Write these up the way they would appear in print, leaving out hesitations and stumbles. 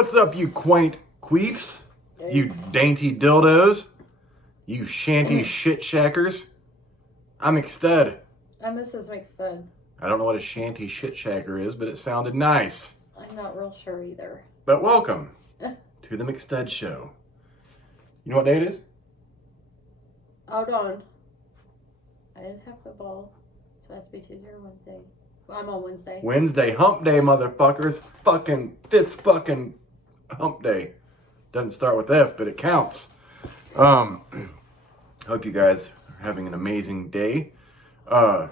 What's up, you quaint queefs? You dainty dildos? You shanty shit shackers? I'm McStud. I'm Mrs. McStud. I don't know what a shanty shit shacker is, but it sounded nice. I'm not real sure either. But welcome to the McStud Show. You know what day it is? Hold on. I didn't have football, so it has to be Tuesday or Wednesday. Well, I'm on Wednesday. Wednesday, hump day, motherfuckers. Fucking hump day. Doesn't start with F, but it counts. Hope you guys are having an amazing day. Yeah.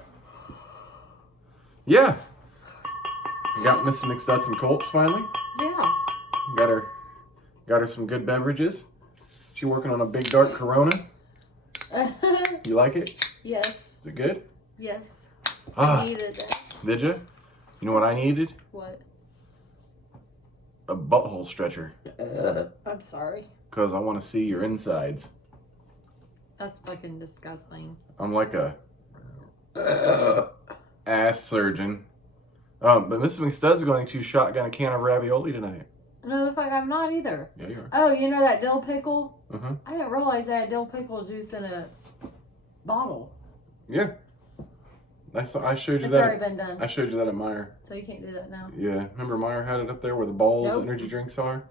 Got Mrs. McStud's some Colts finally. Yeah. Got her some good beverages. She working on a big dark Corona. You like it? Yes. Is it good? Yes. Ah. I needed it. Did you? You know what I needed? What? A butthole stretcher. I'm sorry. Because I want to see your insides. That's fucking disgusting. I'm like a ass surgeon. But Mrs. McStud's going to shotgun a can of ravioli tonight. No, the fuck, I'm not either. Yeah, you are. Oh, you know that dill pickle? Uh-huh. I didn't realize I had dill pickle juice in a bottle. Yeah. I showed you It's that. already been done. I showed you that at Meyer. So you can't do that now. Yeah. Remember Meyer had it up there where the balls Nope. energy drinks are?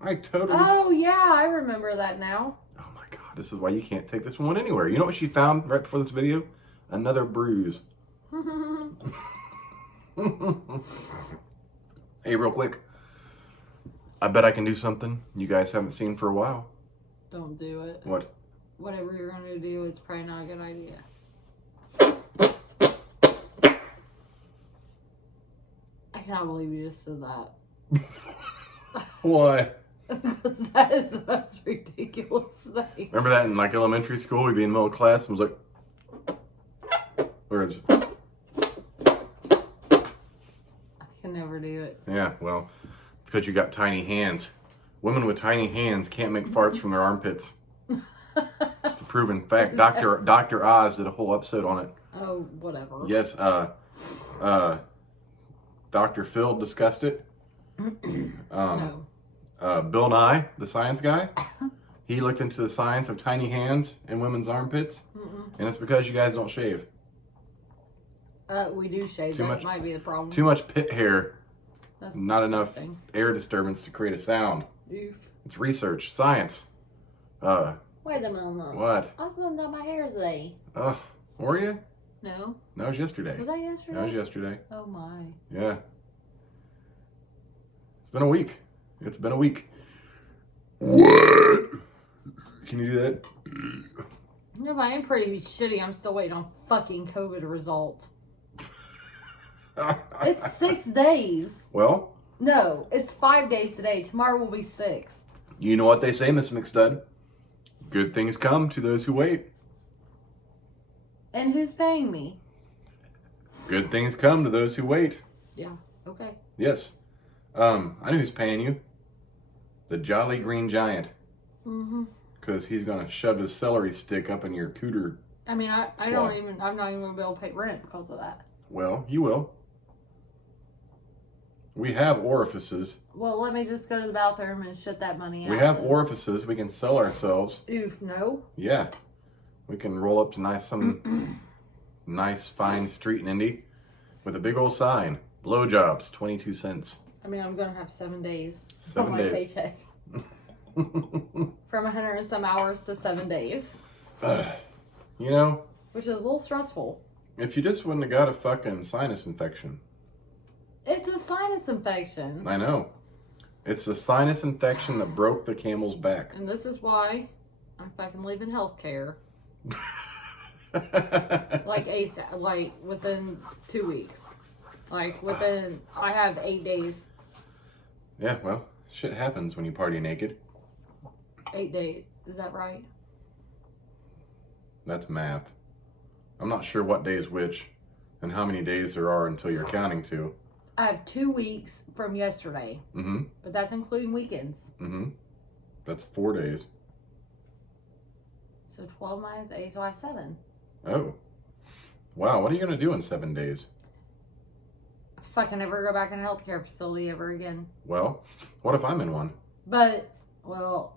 I totally... Oh, yeah, I remember that now. Oh my god, this is why you can't take this one anywhere. You know what she found right before this video? Another bruise. Hey, real quick. I bet I can do something you guys haven't seen for a while. Don't do it. What? Whatever you're going to do, it's probably not a good idea. I cannot believe you just said that. Why? Because that is the most ridiculous thing. Remember that in like elementary school? We'd be in the middle of class and was like... Words. I can never do it. Yeah, well, it's because you got tiny hands. Women with tiny hands can't make farts from their armpits. It's a proven fact. Dr. Oz did a whole episode on it. Oh, whatever. Yes, Dr. Phil discussed it. No. Bill Nye, the science guy, he looked into the science of tiny hands in women's armpits. And it's because you guys don't shave. We do shave. That might be the problem. Too much pit hair. That's not disgusting. enough air disturbance to create a sound. Oof. It's research, science. Wait a minute. What? I was going to dye my hair today. Were you? No. That was yesterday. Was that yesterday? That was yesterday. Oh my. Yeah. It's been a week. It's been a week. What? Can you do that? No, but I am pretty shitty. I'm still waiting on fucking COVID results. It's 6 days. Well? No, it's 5 days today. Tomorrow will be 6. You know what they say, Miss McStud? Good things come to those who wait. And who's paying me? Good things come to those who wait. Yeah, okay. Yes. I know who's paying you. The Jolly Green Giant. Mm-hmm. Because he's going to shove his celery stick up in your cooter. I mean, I'm not even going to be able to pay rent because of that. Well, you will. We have orifices. Well, let me just go to the bathroom and shit that money out. We have orifices. We can sell ourselves. Oof, no. Yeah. We can roll up to some nice, fine street in Indy with a big old sign. Blowjobs, 22 cents. I mean, I'm going to have 7 days 7 on my days. paycheck. From 100 and some hours to 7 days. You know? Which is a little stressful. If you just wouldn't have got a fucking sinus infection. It's a sinus infection. I know. It's the sinus infection that broke the camel's back. And this is why I'm fucking leaving healthcare. Like ASAP. Like within 2 weeks. Like within, I have 8 days. Yeah, well, shit happens when you party naked. 8 days. Is that right? That's math. I'm not sure what day is which and how many days there are until you're counting to. I have 2 weeks from yesterday. Mm-hmm. But that's including weekends. Mm-hmm. That's 4 days. So 12 minus 8, so I have 7. Oh. Wow, what are you going to do in 7 days? fucking ever go back in a healthcare facility ever again. Well, what if I'm in one? But, well,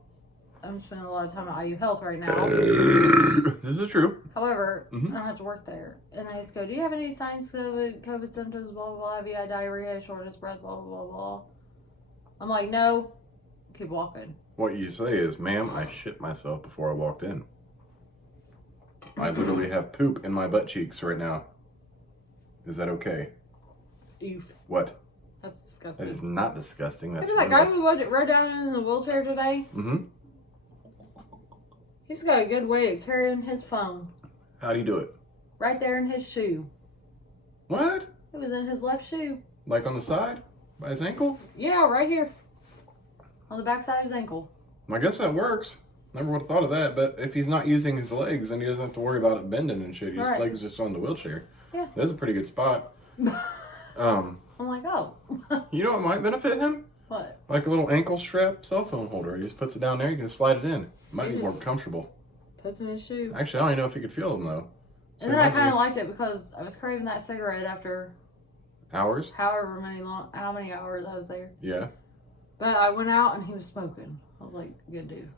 I'm spending a lot of time at IU Health right now. This is true. However, I don't have to work there. And they just go, do you have any signs of COVID symptoms, blah, blah, blah. Have you had diarrhea, shortness of breath, blah, blah, blah, blah. I'm like, no. Keep walking. What you say is, ma'am, I shit myself before I walked in. I literally have poop in my butt cheeks right now. Is that okay? Oof. What? That's disgusting. That is not disgusting. That's Remember that guy who rode down in the wheelchair today? Mm-hmm. He's got a good way of carrying his phone. How do you do it? Right there in his shoe. What? It was in his left shoe. Like on the side? By his ankle? Yeah, right here. On the back side of his ankle. I guess that works. Never would have thought of that, but if he's not using his legs, then he doesn't have to worry about it bending and shit. His legs just on the wheelchair. Yeah. That's a pretty good spot. I'm like, oh. You know what might benefit him? What? Like a little ankle strap cell phone holder. He just puts it down there, you can just slide it in. It might be more comfortable. Puts in his shoe. Actually, I don't even know if he could feel them though. So and then I kind of liked it because I was craving that cigarette after hours? However how many hours I was there. Yeah. But I went out and he was smoking. I was like, good dude.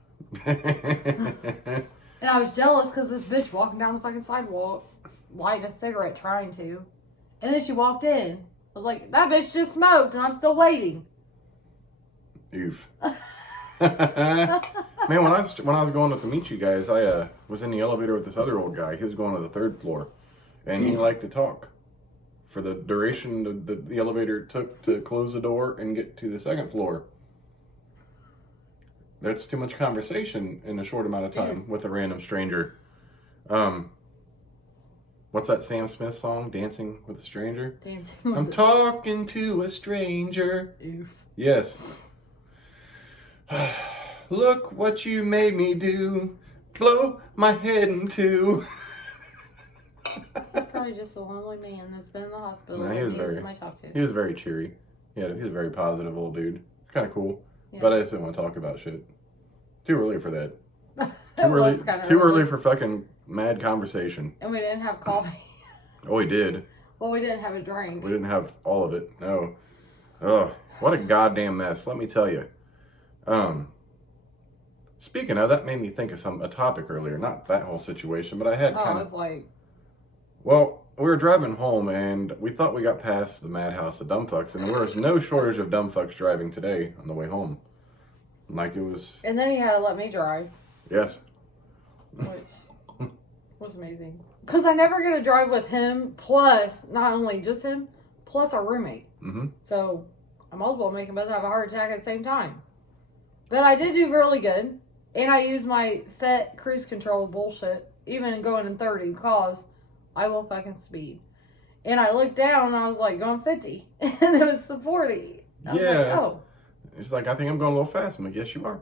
And I was jealous because this bitch walking down the fucking sidewalk, lighting a cigarette, trying to. And then she walked in. I was like, that bitch just smoked and I'm still waiting. Oof. Man, when I was going up to meet you guys, I was in the elevator with this other old guy. He was going to the 3rd floor. And he liked to talk. For the duration the elevator took to close the door and get to the 2nd floor. That's too much conversation in a short amount of time with a random stranger. What's that Sam Smith song? Dancing with a Stranger? I'm talking to a stranger. Oof. Yes. Look what you made me do. Blow my head in two. He's probably just a lonely man that's been in the hospital No, and needs somebody to talk to. He was very cheery. Yeah, he was a very positive old dude. Kind of cool. Yeah. But I just didn't want to talk about shit. Too early for that. Too early for fucking mad conversation. And we didn't have coffee. Oh, we did. Well, we didn't have a drink. We didn't have all of it. No. Ugh, what a goddamn mess. Let me tell you. Speaking of, that made me think of a topic earlier. Not that whole situation, but I had kind of... I was like... Well, we were driving home, and we thought we got past the madhouse of dumb fucks, and there was no shortage of dumb fucks driving today on the way home. Like it was... And then he had to let me drive. Yes. Which was amazing. Because I never get to drive with him, plus, not only just him, plus our roommate. Mm-hmm. So, I might as well make him both have a heart attack at the same time. But I did do really good. And I used my set cruise control bullshit, even going in 30, because I will fucking speed. And I looked down and I was like, going 50. And it was the 40. I was like, oh. It's like, I think I'm going a little fast. I'm like, yes, you are.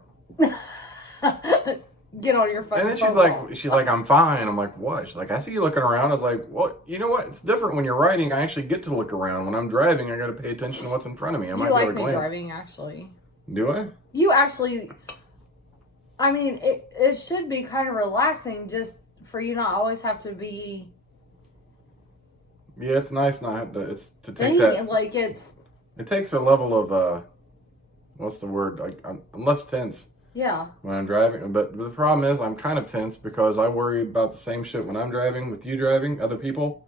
Get on your fucking phone. And then she's like, I'm fine. I'm like, what? She's like, I see you looking around. I was like, well, you know what? It's different when you're riding. I actually get to look around. When I'm driving, I got to pay attention to what's in front of me. I might be able to glance. You like me driving, actually. Do I? You actually... I mean, it should be kind of relaxing just for you not always have to be... Yeah, it's nice not to take that... Like, it's... It takes a level of, what's the word? Like, I'm less tense. Yeah. When I'm driving. But the problem is, I'm kind of tense because I worry about the same shit when I'm driving, with you driving, other people.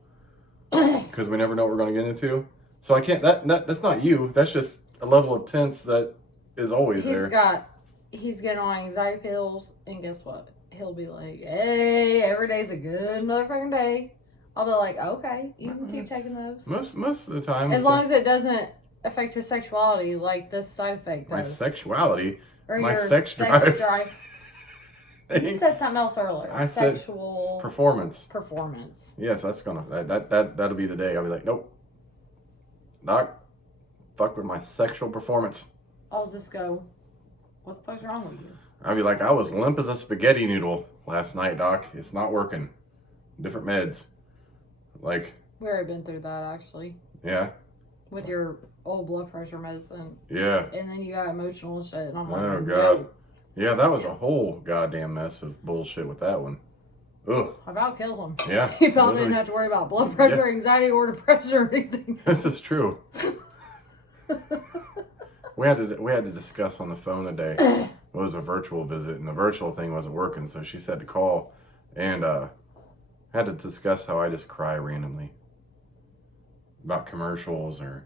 Because we never know what we're going to get into. So I can't... That's not you. That's just a level of tense that is always there. He's getting on anxiety pills, and guess what? He'll be like, hey, every day's a good motherfucking day. I'll be like, okay, you can keep taking those. Most of the time. As long as it doesn't affect his sexuality like this side effect does. My sexuality? Or my your sex drive. You said something else earlier. I Sexual... said performance. Performance. Yes, that'll be the day. I'll be like, nope. Doc, fuck with my sexual performance. I'll just go... What the fuck's wrong with you? I'd be like, I was limp as a spaghetti noodle last night, Doc. It's not working. Different meds. Like... We already been through that, actually. Yeah? With your old blood pressure medicine. Yeah. And then you got emotional and shit, and I'm like, oh, God. No. Yeah, that was a whole goddamn mess of bullshit with that one. Ugh. I about killed him. Yeah. He probably didn't have to worry about blood pressure, anxiety, or depression or anything. This is true. We had to discuss on the phone today. It was a virtual visit, and the virtual thing wasn't working, so she said to call, and had to discuss how I just cry randomly about commercials or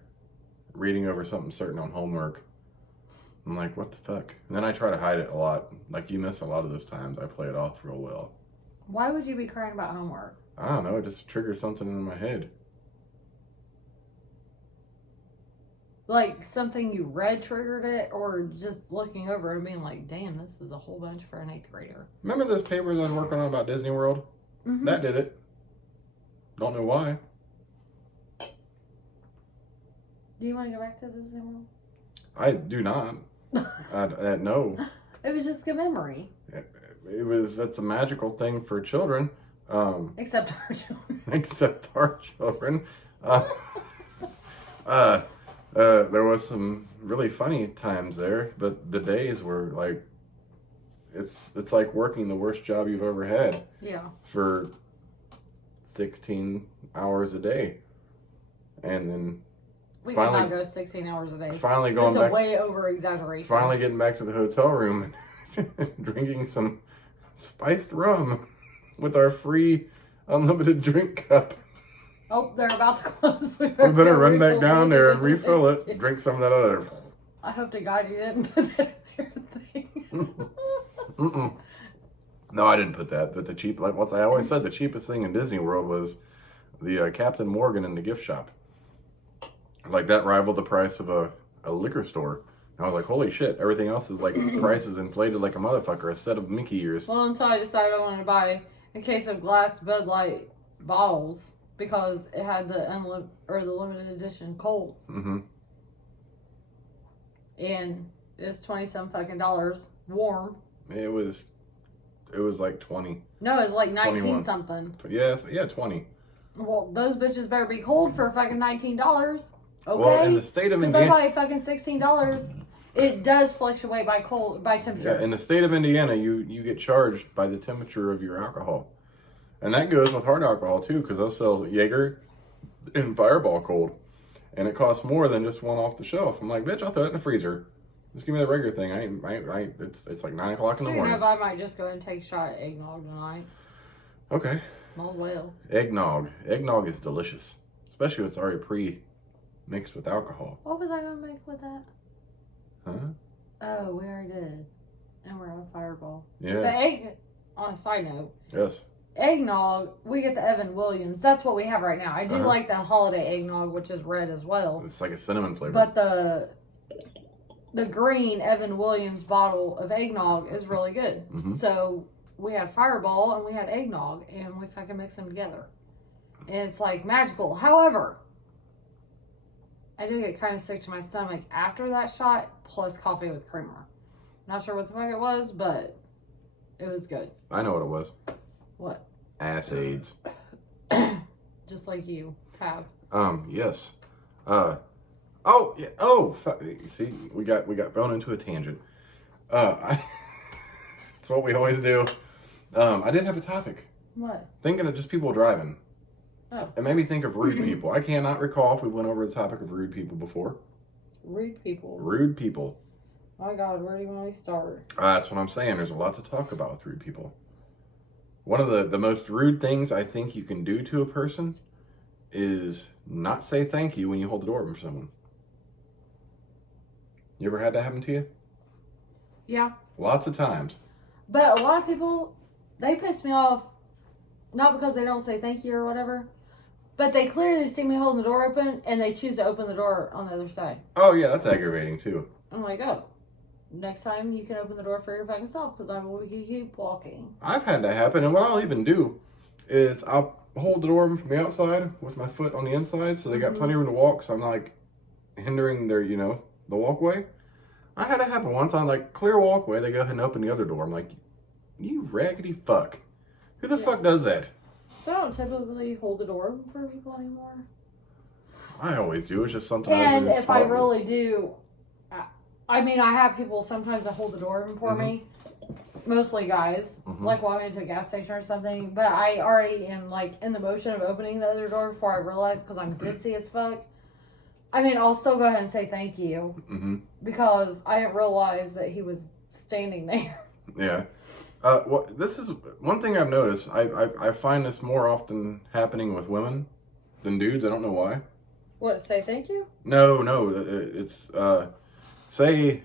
reading over something certain on homework. I'm like, what the fuck? And then I try to hide it a lot. Like, you miss a lot of those times. I play it off real well. Why would you be crying about homework? I don't know. It just triggers something in my head. Like, something you read triggered it, or just looking over and being like, damn, this is a whole bunch for an 8th grader. Remember those papers I was working on about Disney World? Mm-hmm. That did it. Don't know why. Do you want to go back to Disney World? I do not. No. It was just a memory. That's a magical thing for children. Except our children. Except our children. There was some really funny times there, but the days were like, it's like working the worst job you've ever had. Yeah. For 16 hours a day. And then we cannot go 16 hours a day. Finally going That's back. a way over exaggeration. Finally getting back to the hotel room and drinking some spiced rum with our free unlimited drink cup. Oh, they're about to close. We better run back down there and refill it. Drink some of that other. I hope to God you didn't put that in their thing. Mm-mm. No, I didn't put that. But the cheap, like what I always said, the cheapest thing in Disney World was the Captain Morgan in the gift shop. Like that rivaled the price of a liquor store. And I was like, holy shit! Everything else is like prices inflated like a motherfucker. A set of Mickey ears. Well, until I decided I wanted to buy a case of glass Bud Light bottles because it had the limited edition Colt. Mm-hmm. And it was $20-some fucking dollars warm. It was like 20. No, it was like 19 21. something. Yes, yeah, 20. Well, those bitches better be cold for fucking $19. Okay. Well, in the state of Because I Indiana, buy fucking $16. It does fluctuate by temperature. yeah, in the state of Indiana, you get charged by the temperature of your alcohol, and that goes with hard alcohol too, because they'll sell Jaeger and Fireball cold, and it costs more than just one off the shelf. I'm like, bitch, I'll throw it in the freezer. Just give me the regular thing. It's like 9 o'clock in the morning. I might just go and take a shot at eggnog tonight. Okay. Oh well. Eggnog. Eggnog is delicious, especially if it's already pre-mixed with alcohol. What was I gonna make with that? Huh? Oh, we already did, and we're on Fireball. Yeah. The egg. On a side note. Yes. Eggnog, we get the Evan Williams. That's what we have right now. I do like the holiday eggnog, which is red as well. It's like a cinnamon flavor. But the green Evan Williams bottle of eggnog is really good. Mm-hmm. So we had Fireball and we had eggnog, and we fucking mix them together. And it's like magical. However, I did get kind of sick to my stomach after that shot, plus coffee with creamer. Not sure what the fuck it was, but it was good. I know what it was. What? Ass AIDS. Just like you have. Yes. Oh, yeah. Oh, see, we got thrown into a tangent. It's what we always do. I did have a topic. What? Thinking of just people driving. Oh. It made me think of rude people. I cannot recall if we went over the topic of rude people before. Rude people. Rude people. My God, where do you want me to start? That's what I'm saying. There's a lot to talk about with rude people. One of the most rude things I think you can do to a person is not say thank you when you hold the door for someone. You ever had that happen to you? Yeah. Lots of times. But a lot of people, they piss me off, not because they don't say thank you or whatever, but they clearly see me holding the door open and they choose to open the door on the other side. Oh, yeah, that's aggravating too. I'm like, oh, next time you can open the door for your fucking self because I'm going to keep walking. I've had that happen, and what I'll even do is I'll hold the door open from the outside with my foot on the inside so they got plenty of room to walk, so I'm not like hindering their, the walkway. I had it happen once on like clear walkway. They go ahead and open the other door. I'm like, you raggedy fuck. Who the fuck does that? So I don't typically hold the door open for people anymore. I always do. It's just something And if I really do, I mean, I have people sometimes that hold the door open for me. mostly guys, like walking into a gas station or something. But I already am like in the motion of opening the other door before I realize, because I'm ditzy as fuck. I mean, I'll still go ahead and say thank you because I didn't realize that he was standing there. Yeah. Well, this is one thing I've noticed. I find this more often happening with women than dudes. I don't know why. What, say thank you? No. It's say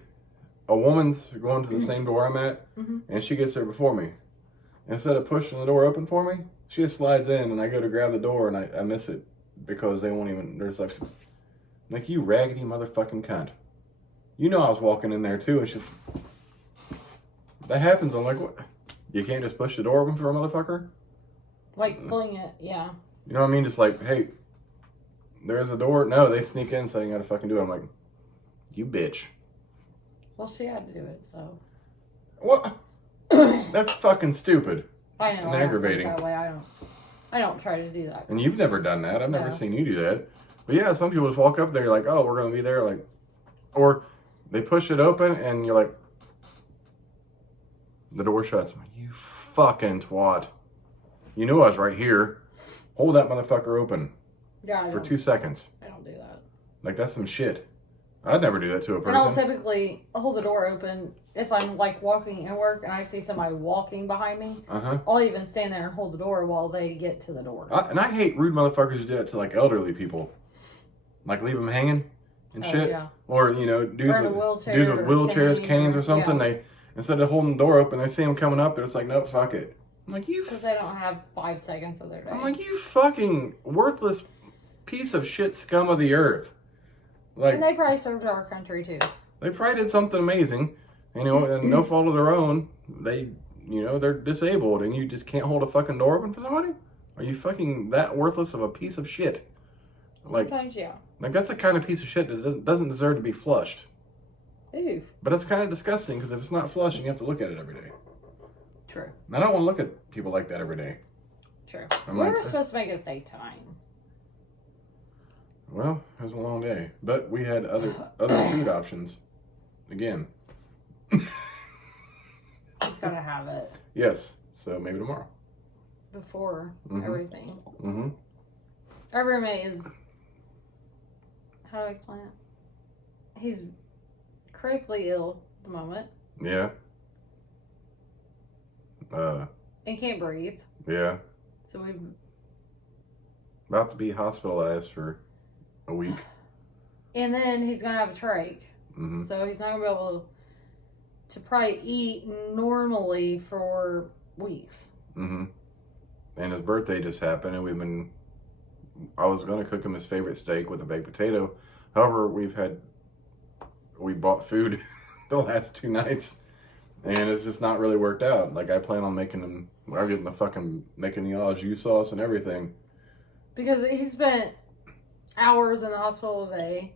a woman's going to the same door I'm at, and she gets there before me. Instead of pushing the door open for me, she just slides in, and I go to grab the door, and I miss it because they won't even. There's like you raggedy motherfucking cunt. You know I was walking in there too, and she's. That happens. I'm like, what? You can't just push the door open for a motherfucker? Like, fling it, yeah. You know what I mean? Just like, hey, there's a door. No, they sneak in, so you gotta fucking do it. I'm like, you bitch. Well, she had to do it, so. What? That's fucking stupid. I know. And aggravating. That way. I don't try to do that. And you've never done that. I've never seen you do that. But yeah, some people just walk up there like, oh, we're gonna be there, like, or they push it open and you're like, the door shuts. I'm like, you fucking twat. You knew I was right here. Hold that motherfucker open. Yeah, for 2 seconds. I don't do that. Like, that's some shit. I'd never do that to a person. And I'll typically hold the door open if I'm like walking in work and I see somebody walking behind me. I'll even stand there and hold the door while they get to the door. And I hate rude motherfuckers who do that to like elderly people. Like leave them hanging and shit. Yeah. Or, you know, dudes with wheelchairs, canes or something. They instead of holding the door open, they see them coming up, and it's like, nope, fuck it. I'm like, you. Because they don't have 5 seconds of their day. I'm like, you fucking worthless piece of shit scum of the earth. Like, and they probably served our country too. They probably did something amazing, you know, and no fault of their own. They, you know, they're disabled, and you just can't hold a fucking door open for somebody? Are you fucking that worthless of a piece of shit? Like, sometimes, yeah. Like, that's the kind of piece of shit that doesn't deserve to be flushed. Ooh. But it's kind of disgusting, because if it's not flushed, you have to look at it every day. True. And I don't want to look at people like that every day. True. We were supposed to make it stay tonight. Well, it was a long day. But we had other food options. Again. Just gotta have it. Yes. So maybe tomorrow. Before everything. Our roommate is... How do I explain it? He's critically ill at the moment. Yeah. And can't breathe. Yeah. So we've... About to be hospitalized for a week. And then he's going to have a trach. So he's not going to be able to probably eat normally for weeks. And his birthday just happened, and I was going to cook him his favorite steak with a baked potato. However, we bought food the last 2 nights, and it's just not really worked out. Like, I plan on making the au jus sauce and everything. Because he spent hours in the hospital today.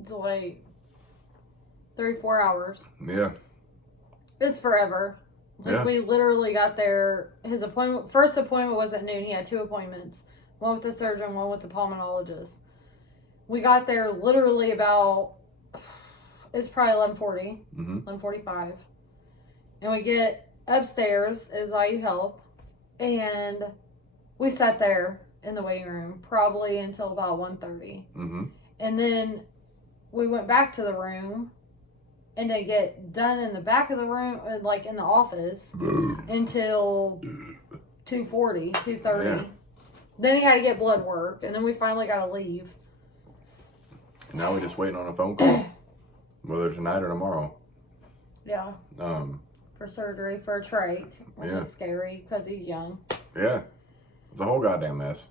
It's like 3-4 hours. Yeah. It's forever. Like, we literally got there. His first appointment was at noon. He had 2 appointments. One with the surgeon, one with the pulmonologist. We got there literally about, it's probably 11:40, 11:45. And we get upstairs at his IU Health. And we sat there in the waiting room probably until about 1:30. And then we went back to the room and to get done in the back of the room, like in the office, until 2:40, 2:30. Yeah. Then he had to get blood work, and then we finally got to leave. Now we're just waiting on a phone call, whether tonight or tomorrow. Yeah. For surgery for a trach, which is scary because he's young. Yeah. It's a whole goddamn mess.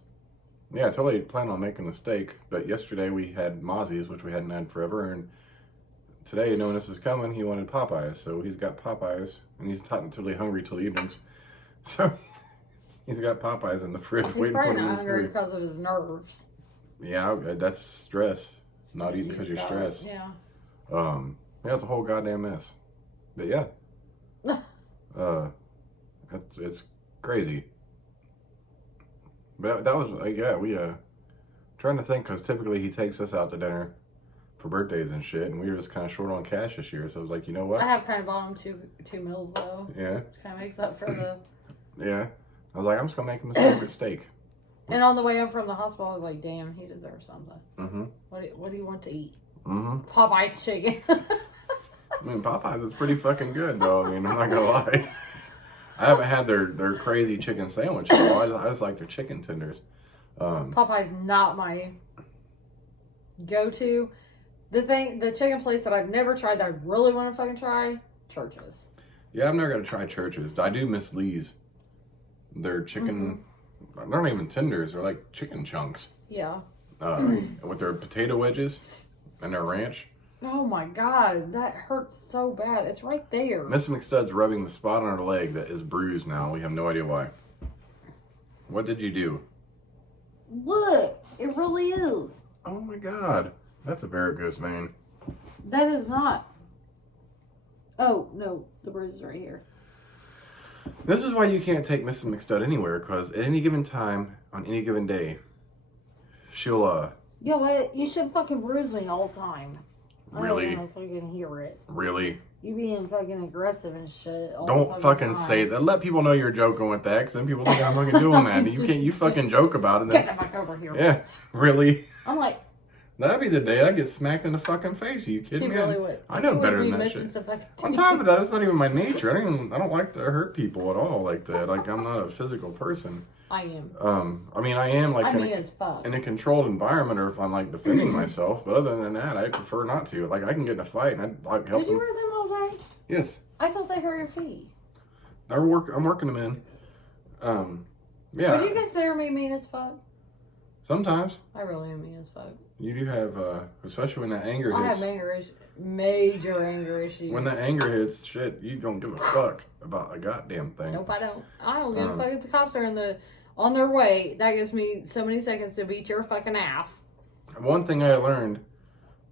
Yeah, I totally planned on making the steak, but yesterday we had Mozzie's, which we hadn't had forever, and today, knowing this is coming, he wanted Popeyes, so he's got Popeyes, and he's not totally hungry till evenings, so he's got Popeyes in the fridge waiting for him. He's probably not hungry because of his nerves. Yeah, that's stress. Not eating because you're stressed. Yeah. Yeah, it's a whole goddamn mess. But yeah. It's crazy. But that was, we, trying to think, because typically he takes us out to dinner. for birthdays and shit, and we were just kind of short on cash this year. So I was like, you know what? I have kind of bought him two meals though. Yeah. Which kind of makes up for the. Yeah. I was like, I'm just gonna make him a favorite steak. And on the way up from the hospital, I was like, damn, he deserves something. Mm-hmm. What do you want to eat? Mm-hmm. Popeye's chicken. I mean, Popeyes is pretty fucking good, though. I mean, I'm not gonna lie. I haven't had their crazy chicken sandwich in a while. I just like their chicken tenders. Popeye's not my go-to. The chicken place that I've never tried that I really want to fucking try, Church's. Yeah, I'm never gonna try Church's. I do miss Lee's. Their chicken, they're not even tenders. They're like chicken chunks. Yeah. With their potato wedges and their ranch. Oh my god, that hurts so bad. It's right there. Miss McStud's rubbing the spot on her leg that is bruised now. We have no idea why. What did you do? Look, it really is. Oh my god. That's a varicose vein. That is not. Oh, no, the bruise is right here. This is why you can't take Mrs. McStud anywhere, because at any given time, on any given day, she'll, Yo, what? You should fucking bruise me all the time. Really? I don't want to fucking hear it. Really? You being fucking aggressive and shit all Don't the fucking time. say that. Let people know you're joking with that, because then people think I'm fucking doing that. You fucking joke about it. Get the fuck over here, Yeah, bitch. really? I'm like, That'd be the day I get smacked in the fucking face. Are you he kidding me? really would. I know He would better be than that missing shit. some fucking On teeth. top of that, it's not even my nature. I don't like to hurt people at all like that. Like, I'm not a physical person. I am. I mean, I am like I mean, as fuck. in a controlled environment, or if I'm like defending myself. But other than that, I prefer not to. Like, I can get in a fight and I'd like help Did you them. wear them all day? Yes, I thought they hurt your feet. I'm working them in. Yeah. Would you consider me mean as fuck? Sometimes I really am mean as fuck. you do have, especially when that anger I hits. have major anger issues. When that anger hits, shit, you don't give a fuck about a goddamn thing. Nope, I don't. I don't give a fuck if the cops are on their way. That gives me so many seconds to beat your fucking ass. One thing I learned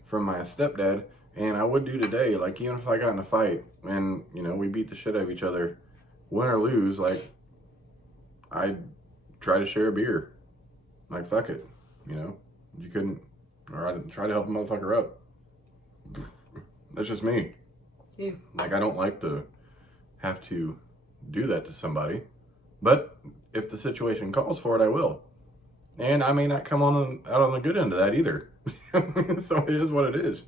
from my stepdad, and I would do today, like, even if I got in a fight and, you know, we beat the shit out of each other, win or lose, like, I'd try to share a beer. Like, fuck it, you know? You couldn't, or I'd try to help a motherfucker up. That's just me. You. Like, I don't like to have to do that to somebody, but if the situation calls for it, I will. And I may not come out on the good end of that either. So it is what it is.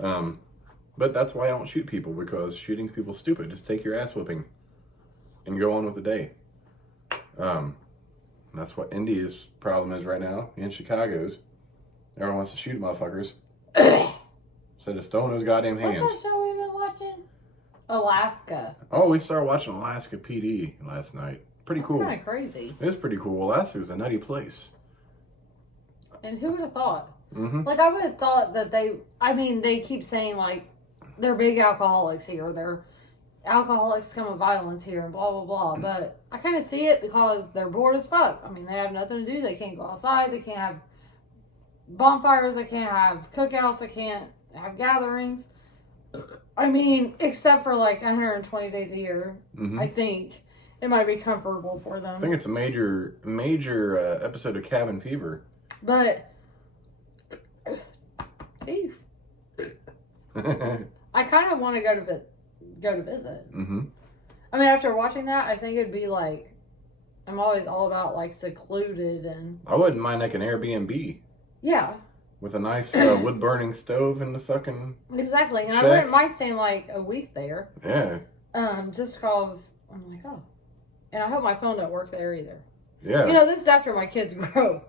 But that's why I don't shoot people, because shooting people's stupid. Just take your ass whipping and go on with the day. That's what India's problem is right now, and Chicago's. Everyone wants to shoot motherfuckers. Instead of stone those goddamn hands. What's that show we've been watching? Alaska. Oh, we started watching Alaska PD last night. Pretty That's cool. kind of crazy. It is pretty cool. Alaska's a nutty place. And who would have thought? Mm-hmm. Like, I would have thought that they keep saying, like, they're big alcoholics here. They're alcoholics come with violence here and blah, blah, blah. But I kind of see it because they're bored as fuck. I mean, they have nothing to do. They can't go outside. They can't have bonfires. They can't have cookouts. They can't have gatherings. I mean, except for, like, 120 days a year, Mm-hmm. I think it might be comfortable for them. I think it's a major episode of Cabin Fever. But, ew. I kind of want to go to visit. Mm-hmm. I mean, after watching that, I think it'd be like, I'm always all about like secluded and I wouldn't mind like an Airbnb yeah, with a nice wood burning stove in the fucking exactly. And Check. I wouldn't mind staying like a week there. yeah. Just cause I'm like, oh, and I hope my phone don't work there either. Yeah. You know, this is after my kids grow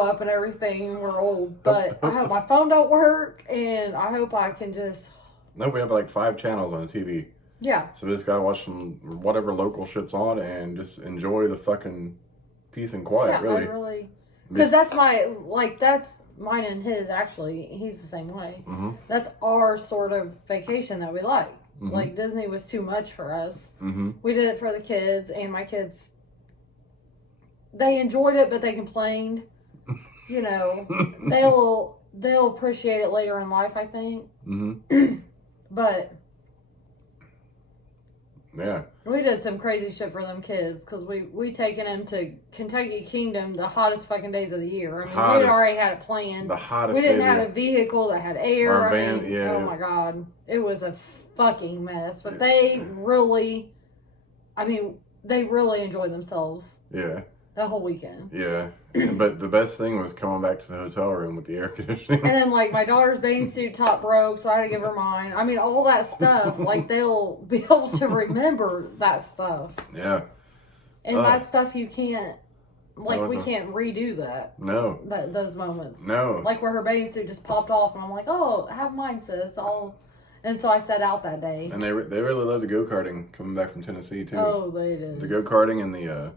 up and everything. And we're old, but I hope my phone don't work, and I hope I can just No, we have like 5 channels on the TV. yeah. So we just gotta watch some whatever local shit's on and just enjoy the fucking peace and quiet, Yeah, really. I really, because that's mine and his actually. He's the same way. Mm-hmm. That's our sort of vacation that we like. Mm-hmm. Like Disney was too much for us. Mm-hmm. We did it for the kids, and my kids, they enjoyed it, but they complained. You know, they'll appreciate it later in life, I think. Mm-hmm. But Yeah. We did some crazy shit for them kids because we taken them to Kentucky Kingdom the hottest fucking days of the year. I mean, we had already had it planned. The hottest. We didn't have a vehicle that had air. Our van, yeah. Oh my god, it was a fucking mess. But they really, I mean, they really enjoyed themselves. Yeah. The whole weekend. Yeah. But the best thing was coming back to the hotel room with the air conditioning. And then, like, my daughter's bathing suit top broke, so I had to give her mine. I mean, all that stuff, like, they'll be able to remember that stuff. Yeah. And that stuff you can't, like, we can't redo that. No. Those moments. No. Like, where her bathing suit just popped off, and I'm like, oh, have mine, sis. And so I set out that day. And they really loved the go-karting coming back from Tennessee, too. Oh, they did. The go-karting and the,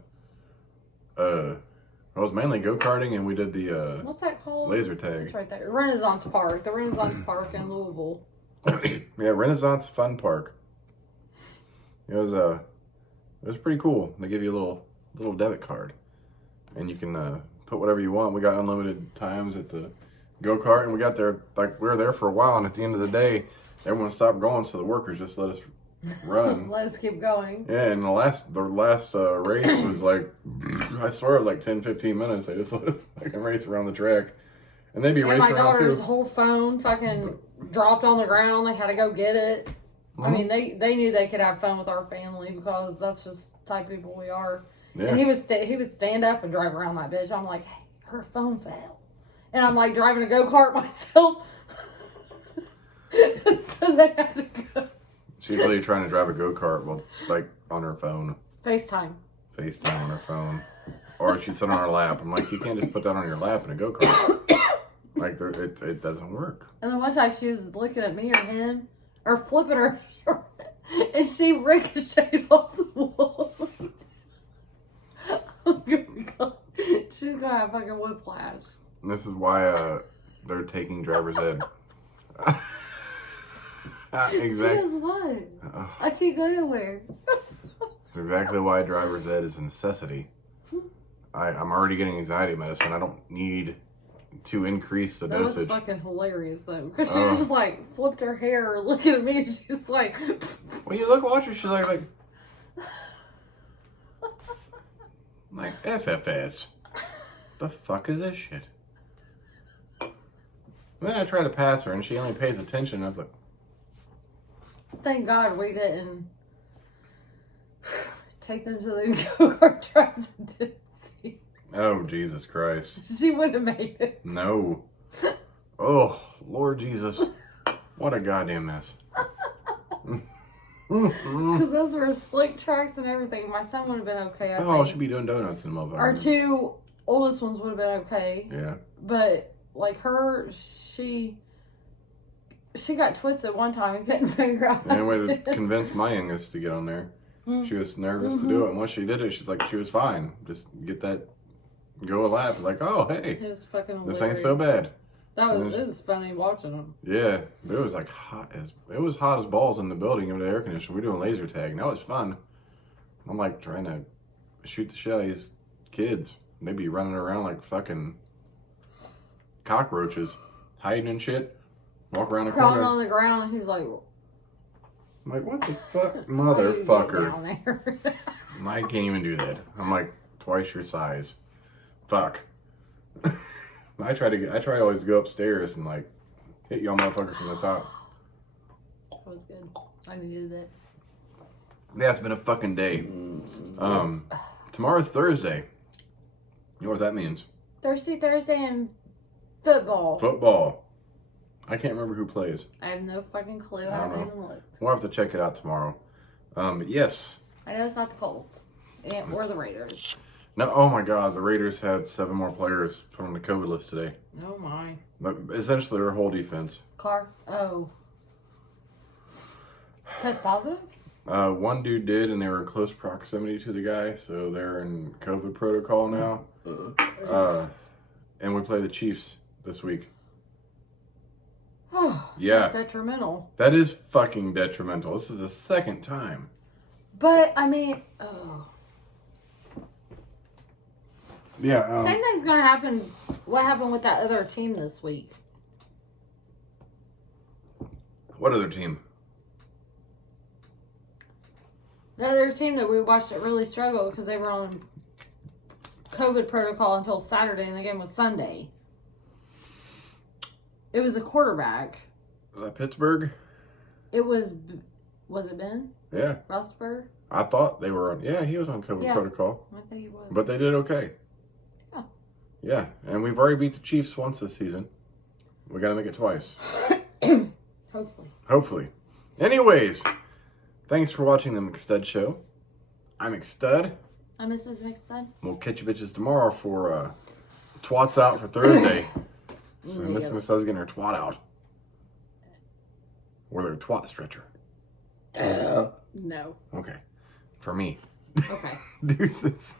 it was mainly go-karting, and we did the, what's that called? Laser tag. It's right there. Renaissance Park. The Renaissance Park in Louisville. Yeah, Renaissance Fun Park. It was pretty cool. They give you a little debit card, and you can put whatever you want. We got unlimited times at the go-kart, and we got there, like, we were there for a while, and at the end of the day, everyone stopped going, so the workers just let us run. Let us keep going. Yeah, and the last race was like, I swear it was like 10-15 minutes. They just let us fucking race around the track. And they'd be racing around too. My daughter's whole phone fucking dropped on the ground. They had to go get it. Mm-hmm. I mean, they knew they could have fun with our family because that's just the type of people we are. Yeah. And he would stand up and drive around that bitch. I'm like, hey, her phone fell. And I'm like driving a go-kart myself. So they had to go. She's literally trying to drive a go-kart while, like, on her phone. FaceTime on her phone. Or she'd sit on her lap. I'm like, you can't just put that on your lap in a go-kart. Like, it doesn't work. And then one time she was looking at me or him, or flipping her, and she ricocheted off the wall. Oh, God. She's gonna have fucking whiplash. And this is why they're taking driver's ed. Exactly. She does what? I can't go nowhere. That's exactly why driver's ed is a necessity. I'm already getting anxiety medicine. I don't need to increase the dosage. That was fucking hilarious though, because she just like flipped her hair, looking at me, and she's like, when you watch her, she's like FFS. The fuck is this shit? And then I try to pass her, and she only pays attention. I was like, thank God we didn't take them to the go-kart tracks in Tennessee. Oh, Jesus Christ. She wouldn't have made it. No. Oh, Lord Jesus. What a goddamn mess. Because those were slick tracks and everything. My son would have been okay, I think. She'd be doing donuts in the motherfucker. Our two oldest ones would have been okay. Yeah. But, like, her, she got twisted one time and couldn't figure out. And way to convince my youngest to get on there. She was nervous to do it, and once she did it, she's like, she was fine. Just get that, go a lap. It's like, oh, hey, it was fucking hilarious. This ain't so bad. It was funny watching them. Yeah, it was like it was hot as balls in the building under the air conditioner. We were doing laser tag, and that was fun. I'm like trying to shoot the shit out of these kids. They be running around like fucking cockroaches, hiding and shit. Walk around the corner. Crawling on the ground, he's like... I'm like, what the fuck? Motherfucker. I can't even do that. I'm like twice your size. Fuck. I try to always go upstairs and like hit y'all motherfuckers from the top. That was good. I needed it. Yeah, it's been a fucking day. Tomorrow's Thursday. You know what that means? Thursday and football. Football. I can't remember who plays. I have no fucking clue. I haven't even looked. We'll have to check it out tomorrow. Yes. I know it's not the Colts. Or the Raiders. No, oh my God, the Raiders had 7 more players put on the COVID list today. Oh my. But essentially their whole defense. Clark? Oh. Test positive? One dude did, and they were in close proximity to the guy, so they're in COVID protocol now. And we play the Chiefs this week. Yeah. That's detrimental. That is fucking detrimental. This is the second time. But, I mean, oh. Yeah. Same thing's going to happen. What happened with that other team this week? What other team? The other team that we watched that really struggled because they were on COVID protocol until Saturday, and the game was Sunday. It was a quarterback. Pittsburgh? It was it Ben? Yeah. Roethlisberger? I thought they were on, he was on COVID protocol. I think he was. But they did okay. Yeah. Yeah, and we've already beat the Chiefs once this season. We got to make it twice. Hopefully. Anyways, thanks for watching the McStud Show. I'm McStud. I'm Mrs. McStud. We'll catch you bitches tomorrow for Twats Out for Thursday. So Mrs. McStud's getting her twat out. Or their twat stretcher. No. Okay. For me. Okay. Deuces.